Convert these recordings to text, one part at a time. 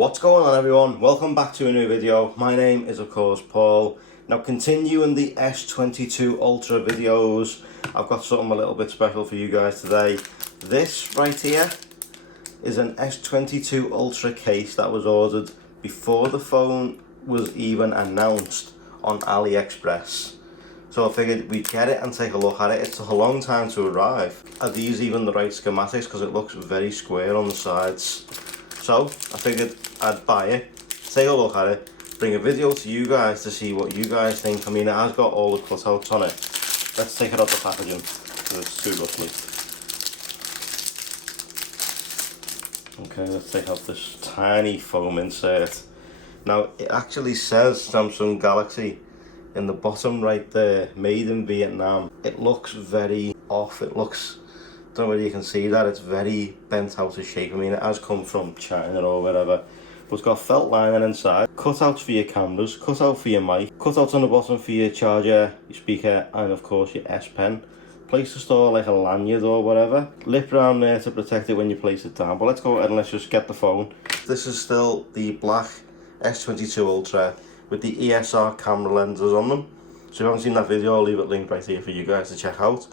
What's going on, everyone? Welcome back to a new video. My name is of course Paul. Now, continuing the S22 Ultra videos, I've got something a little bit special for you guys today. This right here is an S22 Ultra case that was ordered before the phone was even announced on AliExpress. So I figured we'd get it and take a look at it. It took a long time to arrive. Are these even the right schematics? Because it looks very square on the sides. So I figured I'd buy it, take a look at it, bring a video to you guys to see what you guys think. I mean, it has got all the cutouts on it. Let's take it out the packaging because it's too rustly. Okay, let's take out this tiny foam insert. Now, it actually says Samsung Galaxy in the bottom right there, made in Vietnam. It looks very off. It looks, don't know whether you can see that, it's very bent out of shape. I mean, it has come from China or whatever, but it's got felt lining inside, cutouts for your cameras, cutout for your mic, cutouts on the bottom for your charger, your speaker, and of course your S Pen. Place to store like a lanyard or whatever. Lip around there to protect it when you place it down. But let's go ahead and let's just get the phone. This is still the black S22 Ultra with the ESR camera lenses on them. So if you haven't seen that video, I'll leave it linked right here for you guys to check out.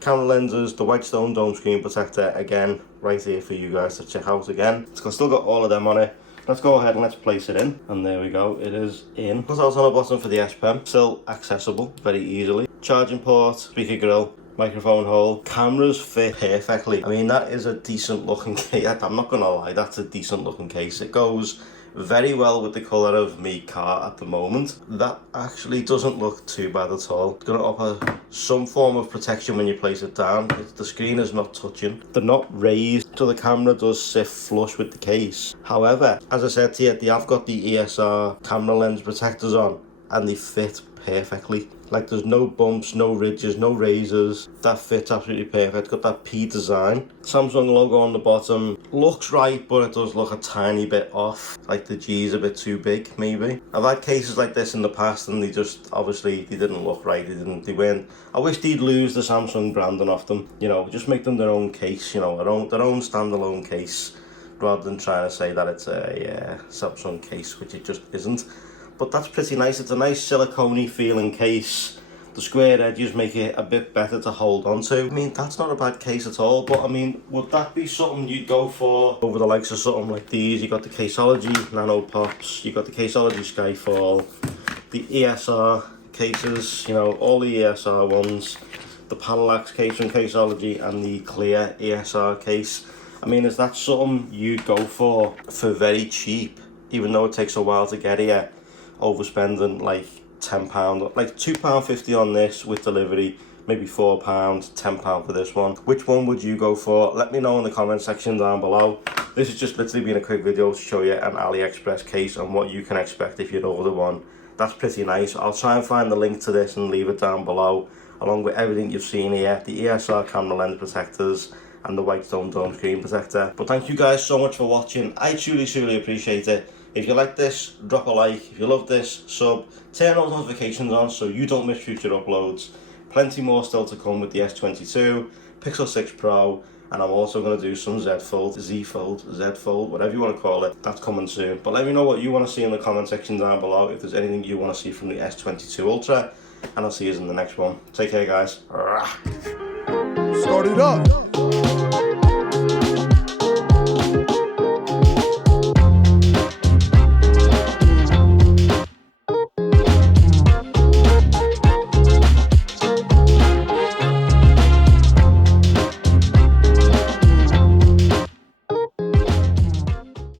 Camera lenses, the WhiteStone dome screen protector, again, right here for you guys to check out again. It's still got all of them on it. Let's go ahead and let's place it in. And there we go, it is in. Cutouts on the bottom for the S Pen, still accessible very easily. Charging port, speaker grill, microphone hole. Cameras fit perfectly. I mean, that is a decent looking case. I'm not gonna lie, that's a decent looking case. It goes very well with the colour of my car at the moment. That actually doesn't look too bad at all. It's going to offer some form of protection when you place it down. The screen is not touching. They're not raised, so the camera does sit flush with the case. However, as I said to you, they have got the ESR camera lens protectors on and they fit perfectly. Like, there's no bumps, no ridges, no razors. That fits absolutely perfect. Got that P design. Samsung logo on the bottom. Looks right, but it does look a tiny bit off. Like the G's a bit too big, maybe. I've had cases like this in the past and they just, obviously, they didn't look right. They weren't. I wish they'd lose the Samsung branding off them. You know, just make them their own case, you know, their own standalone case, rather than trying to say that it's a Samsung case, which it just isn't. But that's pretty nice. It's a nice silicone feeling case. The square edges make it a bit better to hold on to. I mean, that's not a bad case at all, but I mean, would that be something you'd go for over the likes of something like these? You got the Caseology Nano Pops, you got the Caseology Skyfall, the ESR cases, you know, all the ESR ones, the parallax case from Caseology and the clear ESR case. I mean, is that something you'd go for very cheap, even though it takes a while to get here? Overspending like £10, like £2.50 on this with delivery, maybe £4, £10 for this one. Which one would you go for? Let me know in the comment section down below. This has just literally been a quick video to show you an AliExpress case and what you can expect if you'd order one. That's pretty nice. I'll try and find the link to this and leave it down below, along with everything you've seen here, the ESR camera lens protectors and the WhiteStone dome screen protector. But thank you guys so much for watching. I truly appreciate it. If you like this, drop a like. If you love this, sub. Turn those notifications on so you don't miss future uploads. Plenty more still to come with the S22, Pixel 6 Pro, and I'm also going to do some Z Fold, whatever you want to call it. That's coming soon. But let me know what you want to see in the comment section down below, if there's anything you want to see from the S22 Ultra, and I'll see you in the next one. Take care, guys. Start it up.